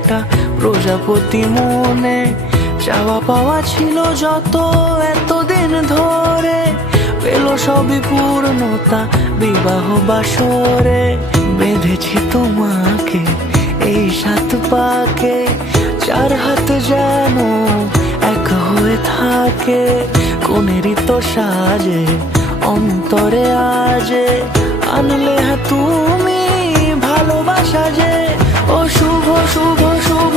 ফোঁটা প্রজাপতি মনে। চাওয়া পাওয়া ছিল যত এতদিন ধরে, পেল সবই পূর্ণতা বিবাহ বাসরে। বেঁধেছি তোমাকে এই 7 পাকে, 4 হাত যেন এক হয়ে থাকে। কোনেরই তো সাজে অন্তরে আজে, আনলে তুমি ভালোবাসা যে। ও শুভ শুভ শুভ